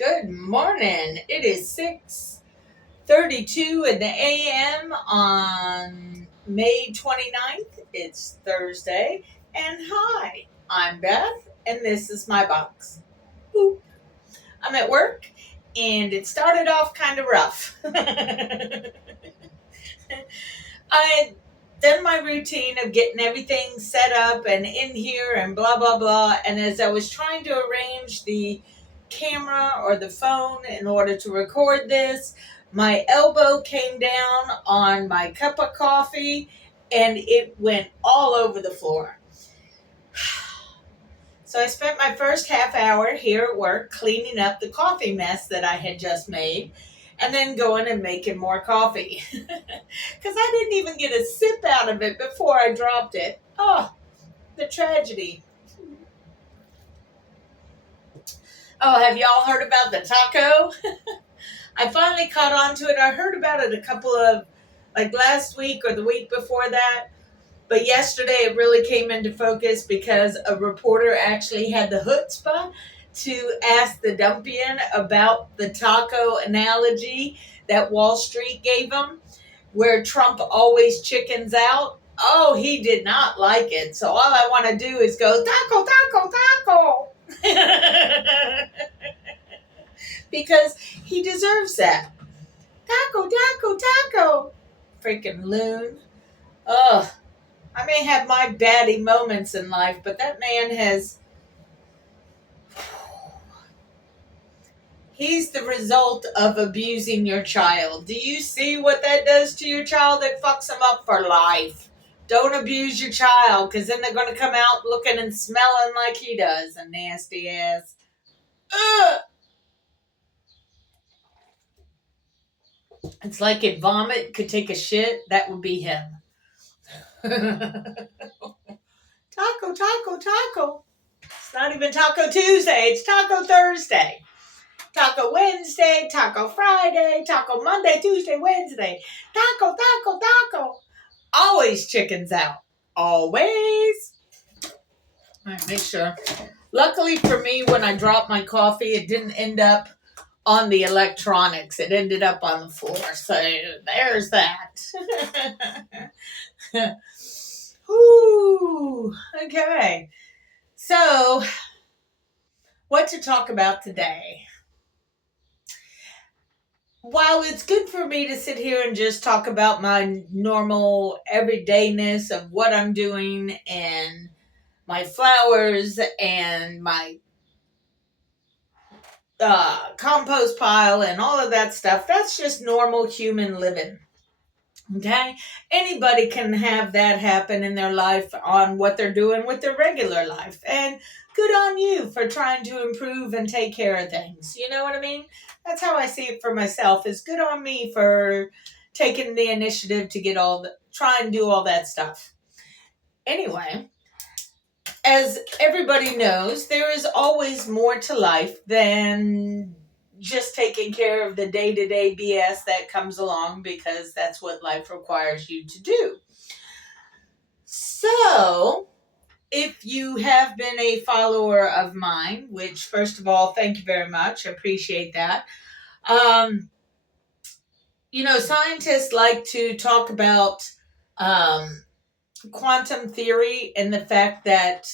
Good morning. It is 6:32 in the AM on May 29th. It's Thursday. And hi, I'm Beth, and this is my box. Boop. I'm at work, and it started off kind of rough. I had done my routine of getting everything set up and in here and blah, blah, blah. And as I was trying to arrange the camera or the phone in order to record this, my elbow came down on my cup of coffee and it went all over the floor. So I spent my first half hour here at work cleaning up the coffee mess that I had just made and then going and making more coffee. Because I didn't even get a sip out of it before I dropped it. Oh, the tragedy. Oh, have y'all heard about the taco? I finally caught on to it. I heard about it a couple of, like last week or the week before that. But yesterday it really came into focus because a reporter actually had the chutzpah to ask the Dumpian about the taco analogy that Wall Street gave him, where Trump always chickens out. Oh, he did not like it. So all I want to do is go, taco, taco, taco. Because he deserves that. Taco, taco, taco. Freaking loon. Ugh. I may have my baddie moments in life, but that man he's the result of abusing your child. Do you see what that does to your child? It fucks them up for life. Don't abuse your child, because then they're going to come out looking and smelling like he does, a nasty ass. Ugh. It's like if vomit could take a shit, that would be him. Taco, taco, taco. It's not even Taco Tuesday, it's Taco Thursday. Taco Wednesday, Taco Friday, Taco Monday, Tuesday, Wednesday. Taco, taco, taco. Always chickens out. Always. All right, make sure. Luckily for me, when I dropped my coffee, it didn't end up on the electronics. It ended up on the floor. So there's that. Whew. Okay. So, what to talk about today? While it's good for me to sit here and just talk about my normal everydayness of what I'm doing and my flowers and my compost pile and all of that stuff, that's just normal human living. Okay? Anybody can have that happen in their life on what they're doing with their regular life. And good on you for trying to improve and take care of things. You know what I mean? That's how I see it for myself. It's good on me for taking the initiative to try and do all that stuff. Anyway, as everybody knows, there is always more to life than just taking care of the day-to-day BS that comes along, because that's what life requires you to do. So, if you have been a follower of mine, which first of all, thank you very much. I appreciate that. Scientists like to talk about quantum theory and the fact that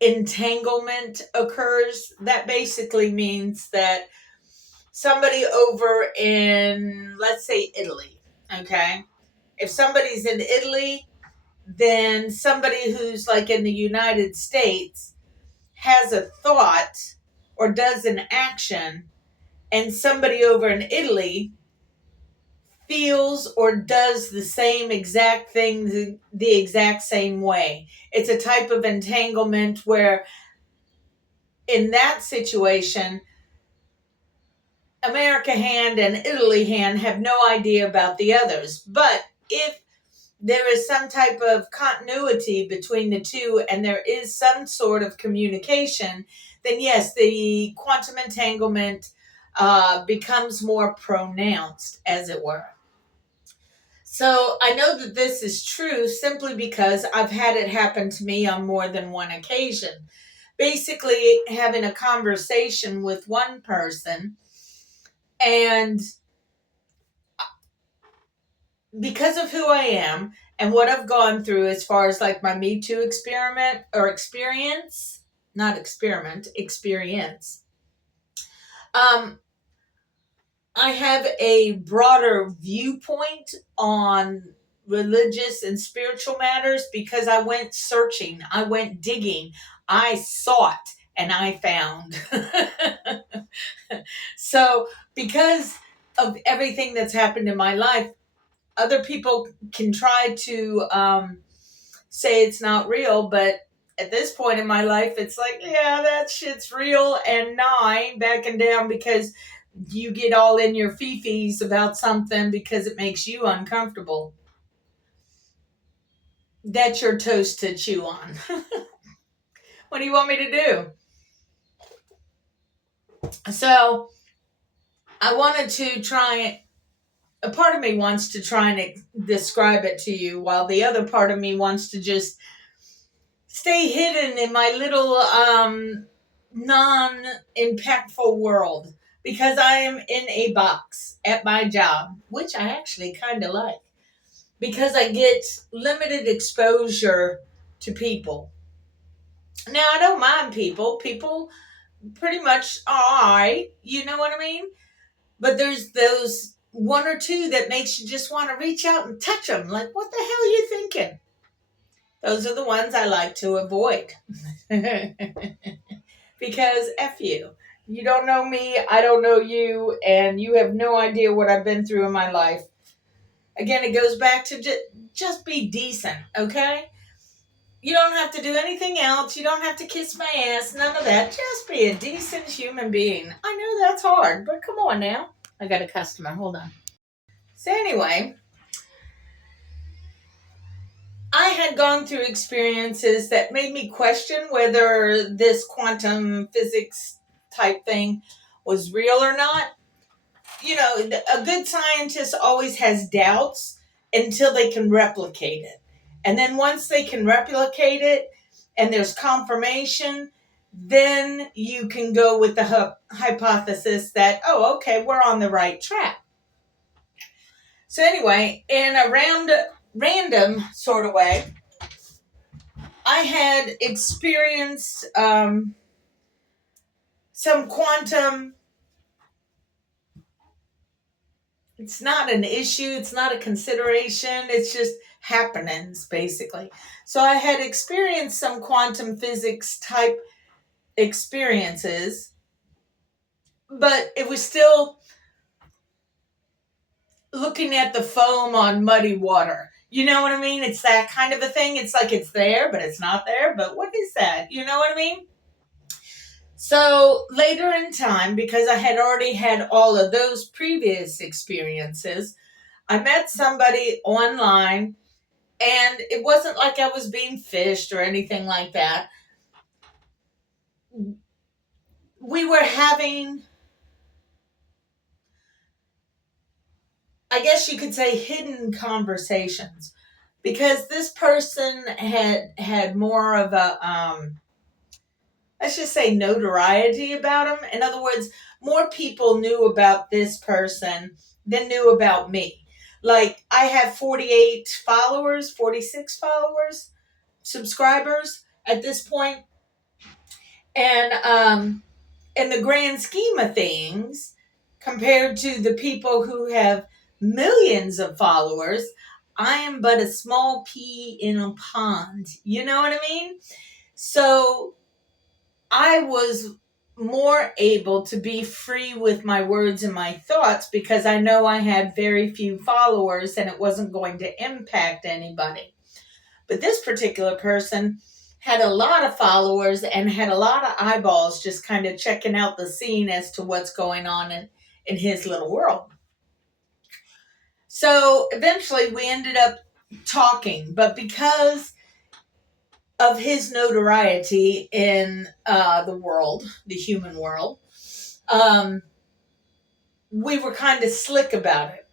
entanglement occurs. That basically means that somebody over in, let's say, Italy, okay? If somebody's in Italy, then somebody who's like in the United States has a thought or does an action, and somebody over in Italy feels or does the same exact thing the exact same way. It's a type of entanglement where in that situation, America hand and Italy hand have no idea about the others. But if there is some type of continuity between the two and there is some sort of communication, then yes, the quantum entanglement becomes more pronounced, as it were. So I know that this is true simply because I've had it happen to me on more than one occasion. basically having a conversation with one person, and because of who I am and what I've gone through as far as like my Me Too experiment or experience, not experiment, experience, um, I have a broader viewpoint on religious and spiritual matters because I went searching, I went digging, I sought, and I found. So, because of everything that's happened in my life, other people can try to say it's not real, but at this point in my life, it's like, yeah, that shit's real, and nah, I ain't backing down because you get all in your fifis about something because it makes you uncomfortable. That's your toast to chew on. What do you want me to do? So I wanted to try. A part of me wants to try and describe it to you, while the other part of me wants to just stay hidden in my little non-impactful world because I am in a box at my job, which I actually kind of like because I get limited exposure to people. Now, I don't mind people. People pretty much are all right, you know what I mean? But there's those one or two that makes you just want to reach out and touch them. Like, what the hell are you thinking? Those are the ones I like to avoid. Because F you. You don't know me, I don't know you, and you have no idea what I've been through in my life. Again, it goes back to just be decent, okay? You don't have to do anything else. You don't have to kiss my ass, none of that. Just be a decent human being. I know that's hard, but come on now. I got a customer. Hold on. So, anyway, I had gone through experiences that made me question whether this quantum physics type thing was real or not. You know, a good scientist always has doubts until they can replicate it. And then once they can replicate it and there's confirmation, then you can go with the hypothesis that, oh, okay, we're on the right track. So, anyway, in a random sort of way, I had experienced some quantum. It's not an issue, it's not a consideration, it's just happenings, basically. So I had experienced some quantum physics type experiences, but it was still looking at the foam on muddy water. You know what I mean? It's that kind of a thing. It's like it's there, but it's not there. But what is that? You know what I mean? So later in time, because I had already had all of those previous experiences, I met somebody online, and it wasn't like I was being fished or anything like that. We were having, I guess you could say, hidden conversations because this person had more of a let's just say notoriety about him. In other words, more people knew about this person than knew about me. Like, I have 48 followers, 46 followers, subscribers at this point. And in the grand scheme of things, compared to the people who have millions of followers, I am but a small pea in a pond. You know what I mean? So I was more able to be free with my words and my thoughts because I know I had very few followers and it wasn't going to impact anybody. But this particular person had a lot of followers and had a lot of eyeballs just kind of checking out the scene as to what's going on in his little world. So eventually we ended up talking, but because of his notoriety in the world, the human world, we were kind of slick about it.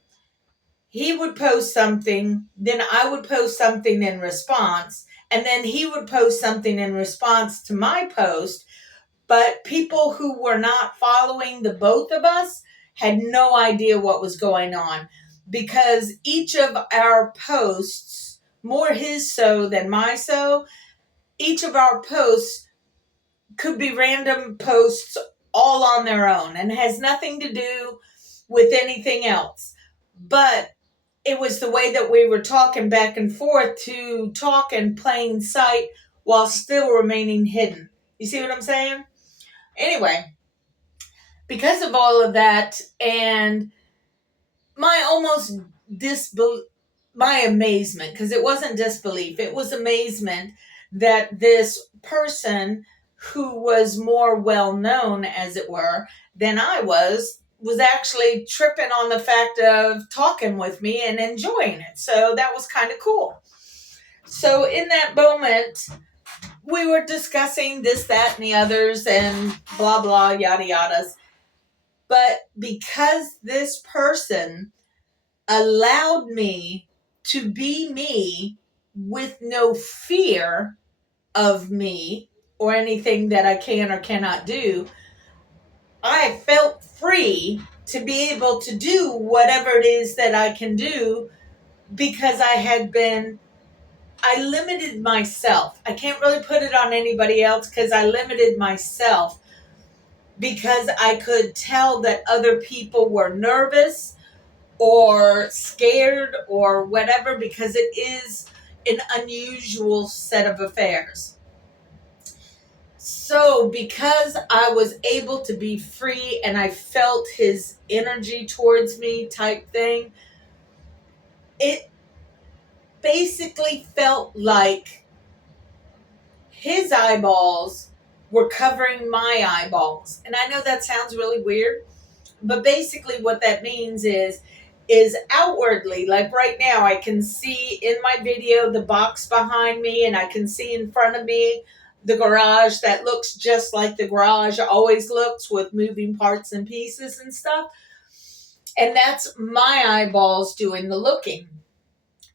He would post something, then I would post something in response, And then he would post something in response to my post. But people who were not following the both of us had no idea what was going on, because each of our posts, more his so than my so, each of our posts could be random posts all on their own and has nothing to do with anything else. But it was the way that we were talking back and forth to talk in plain sight while still remaining hidden. You see what I'm saying? Anyway, because of all of that and my almost disbelief, my amazement, because it wasn't disbelief, it was amazement that this person who was more well known, as it were, than I was actually tripping on the fact of talking with me and enjoying it. So that was kind of cool. So in that moment, we were discussing this, that, and the others, and blah, blah, yada, yadas. But because this person allowed me to be me with no fear of me or anything that I can or cannot do, I felt free to be able to do whatever it is that I can do, because I limited myself. I can't really put it on anybody else, because I limited myself because I could tell that other people were nervous or scared or whatever, because it is an unusual set of affairs. So because I was able to be free and I felt his energy towards me type thing, it basically felt like his eyeballs were covering my eyeballs. And I know that sounds really weird, but basically what that means is outwardly, like right now, I can see in my video the box behind me, and I can see in front of me the garage that looks just like the garage always looks, with moving parts and pieces and stuff. And that's my eyeballs doing the looking.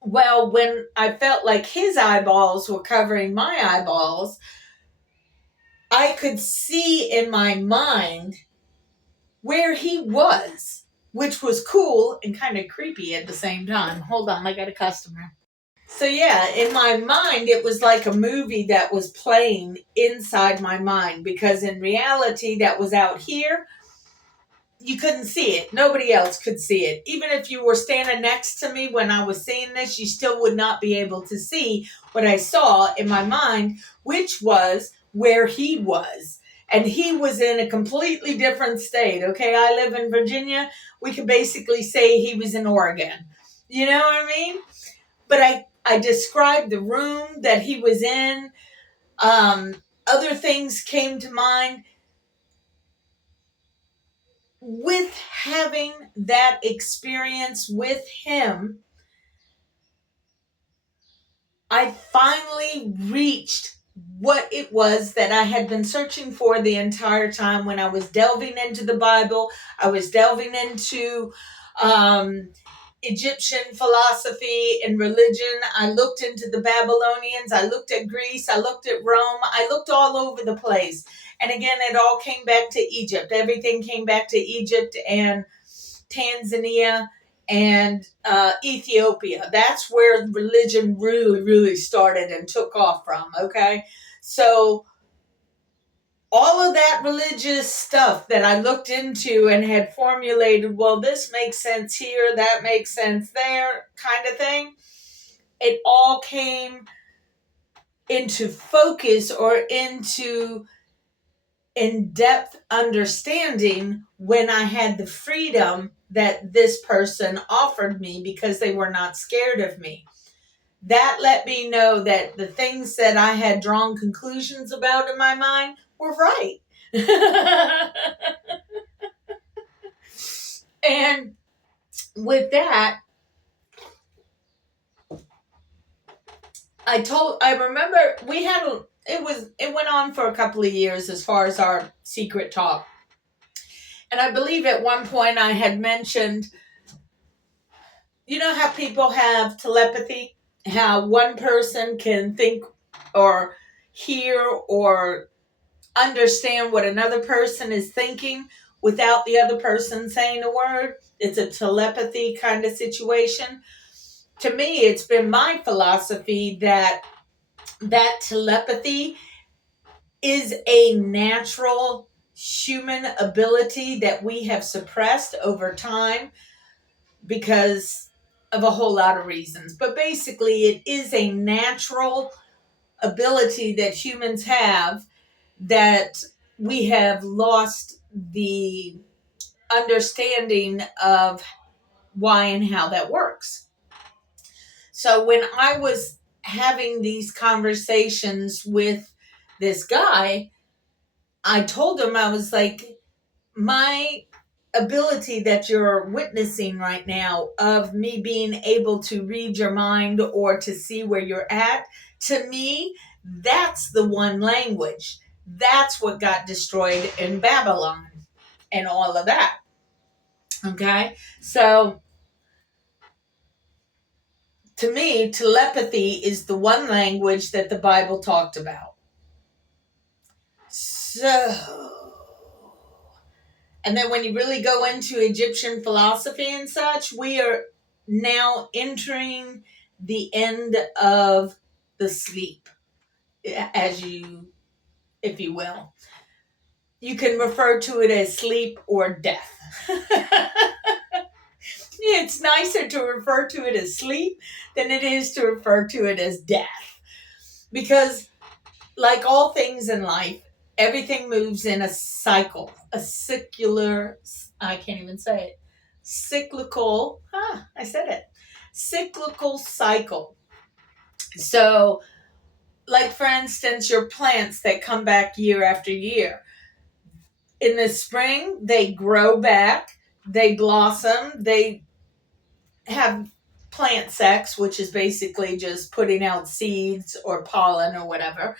Well, when I felt like his eyeballs were covering my eyeballs, I could see in my mind where he was, which was cool and kind of creepy at the same time. Hold on, I got a customer. So yeah, in my mind, it was like a movie that was playing inside my mind, because in reality, that was out here. You couldn't see it. Nobody else could see it. Even if you were standing next to me when I was seeing this, you still would not be able to see what I saw in my mind, which was where he was. And he was in a completely different state. Okay, I live in Virginia. We could basically say he was in Oregon. You know what I mean? But I described the room that he was in. Other things came to mind. With having that experience with him, I finally reached what it was that I had been searching for the entire time. When I was delving into the Bible, I was delving into Egyptian philosophy and religion. I looked into the Babylonians. I looked at Greece. I looked at Rome. I looked all over the place. And again, it all came back to Egypt. Everything came back to Egypt and Tanzania and Ethiopia. That's where religion really, really started and took off from, okay? So all of that religious stuff that I looked into and had formulated, well, this makes sense here, that makes sense there, kind of thing, it all came into focus or into in-depth understanding when I had the freedom that this person offered me, because they were not scared of me. That let me know that the things that I had drawn conclusions about in my mind were right. And with that, I remember it went on for a couple of years as far as our secret talk. And I believe at one point I had mentioned, you know how people have telepathy? How one person can think or hear or understand what another person is thinking without the other person saying a word. It's a telepathy kind of situation. To me, it's been my philosophy that telepathy is a natural human ability that we have suppressed over time because of a whole lot of reasons. But basically, it is a natural ability that humans have that we have lost the understanding of why and how that works. So when I was having these conversations with this guy, I told him, I was like, my ability that you're witnessing right now of me being able to read your mind or to see where you're at, to me, that's the one language. That's what got destroyed in Babylon and all of that. Okay? So to me, telepathy is the one language that the Bible talked about. So, and then when you really go into Egyptian philosophy and such, we are now entering the end of the sleep, if you will. You can refer to it as sleep or death. It's nicer to refer to it as sleep than it is to refer to it as death. Because, like all things in life, everything moves in a cycle, a cyclical, I can't even say it, cyclical, I said it, cyclical cycle. So, like for instance, your plants that come back year after year. In the spring, they grow back, they blossom, they have plant sex, which is basically just putting out seeds or pollen or whatever.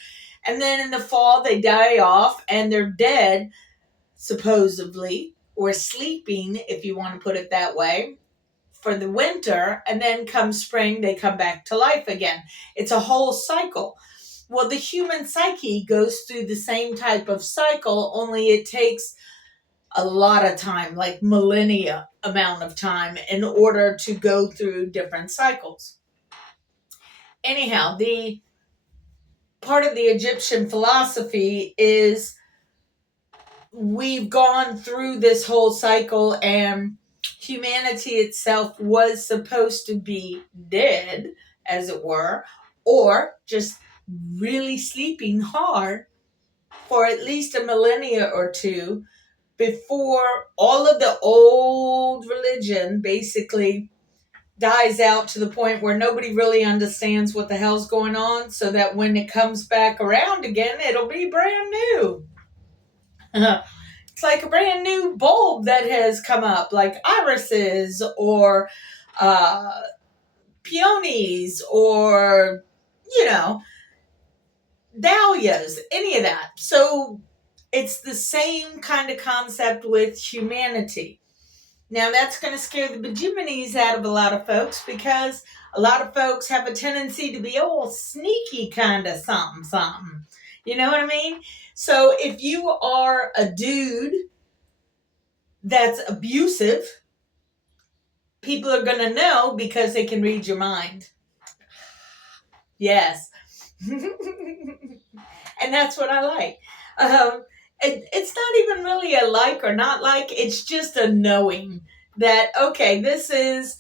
And then in the fall, they die off and they're dead, supposedly, or sleeping, if you want to put it that way, for the winter. And then come spring, they come back to life again. It's a whole cycle. Well, the human psyche goes through the same type of cycle, only it takes a lot of time, like millennia amount of time, in order to go through different cycles. Anyhow, the part of the Egyptian philosophy is we've gone through this whole cycle and humanity itself was supposed to be dead, as it were, or just really sleeping hard for at least a millennia or two before all of the old religion basically dies out to the point where nobody really understands what the hell's going on, so that when it comes back around again, it'll be brand new. It's like a brand new bulb that has come up, like irises or peonies or, dahlias, any of that. So it's the same kind of concept with humanity. Now, that's going to scare the bejeebanies out of a lot of folks because a lot of folks have a tendency to be all sneaky kind of something. You know what I mean? So if you are a dude that's abusive, people are going to know because they can read your mind. Yes. And that's what I like. It's not even really a like or not like. It's just a knowing that, okay, this is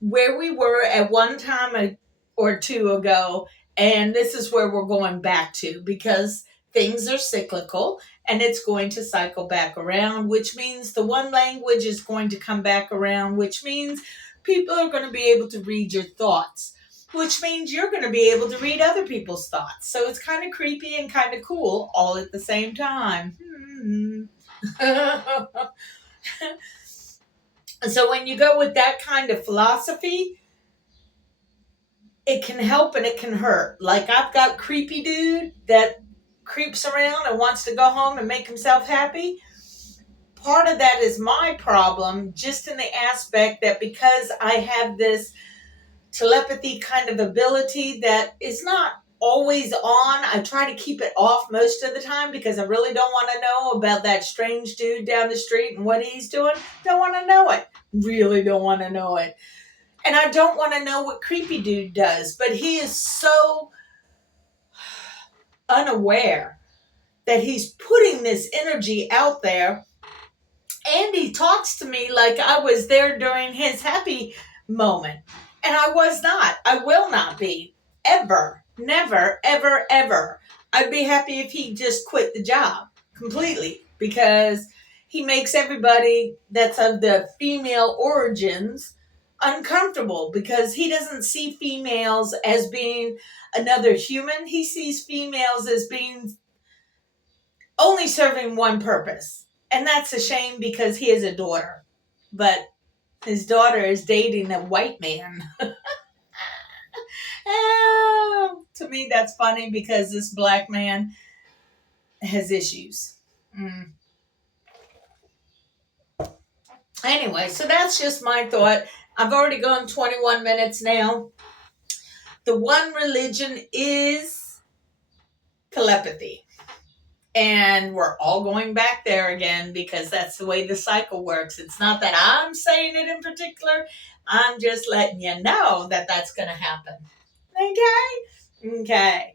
where we were at one time or two ago, and this is where we're going back to, because things are cyclical and it's going to cycle back around, which means the one language is going to come back around, which means people are going to be able to read your thoughts, which means you're going to be able to read other people's thoughts. So it's kind of creepy and kind of cool all at the same time. So when you go with that kind of philosophy, it can help and it can hurt. Like, I've got creepy dude that creeps around and wants to go home and make himself happy. Part of that is my problem, just in the aspect that because I have this telepathy kind of ability that is not always on. I try to keep it off most of the time because I really don't want to know about that strange dude down the street and what he's doing. Don't want to know it. Really don't want to know it. And I don't want to know what creepy dude does, but he is so unaware that he's putting this energy out there, and he talks to me like I was there during his happy moment. And I was not. I will not be. Ever. Never, ever, ever. I'd be happy if he just quit the job completely, because he makes everybody that's of the female origins uncomfortable, because he doesn't see females as being another human. He sees females as being only serving one purpose. And that's a shame because he has a daughter. But his daughter is dating a white man. To me, that's funny because this black man has issues. Anyway, so that's just my thought. I've already gone 21 minutes now. The one religion is telepathy. And we're all going back there again because that's the way the cycle works. It's not that I'm saying it in particular. I'm just letting you know that that's going to happen. Okay? Okay.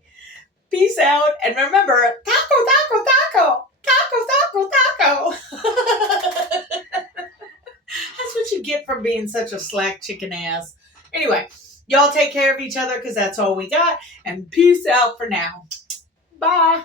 Peace out. And remember, taco, taco, taco. Taco, taco, taco. That's what you get for being such a slack chicken ass. Anyway, y'all take care of each other because that's all we got. And peace out for now. Bye.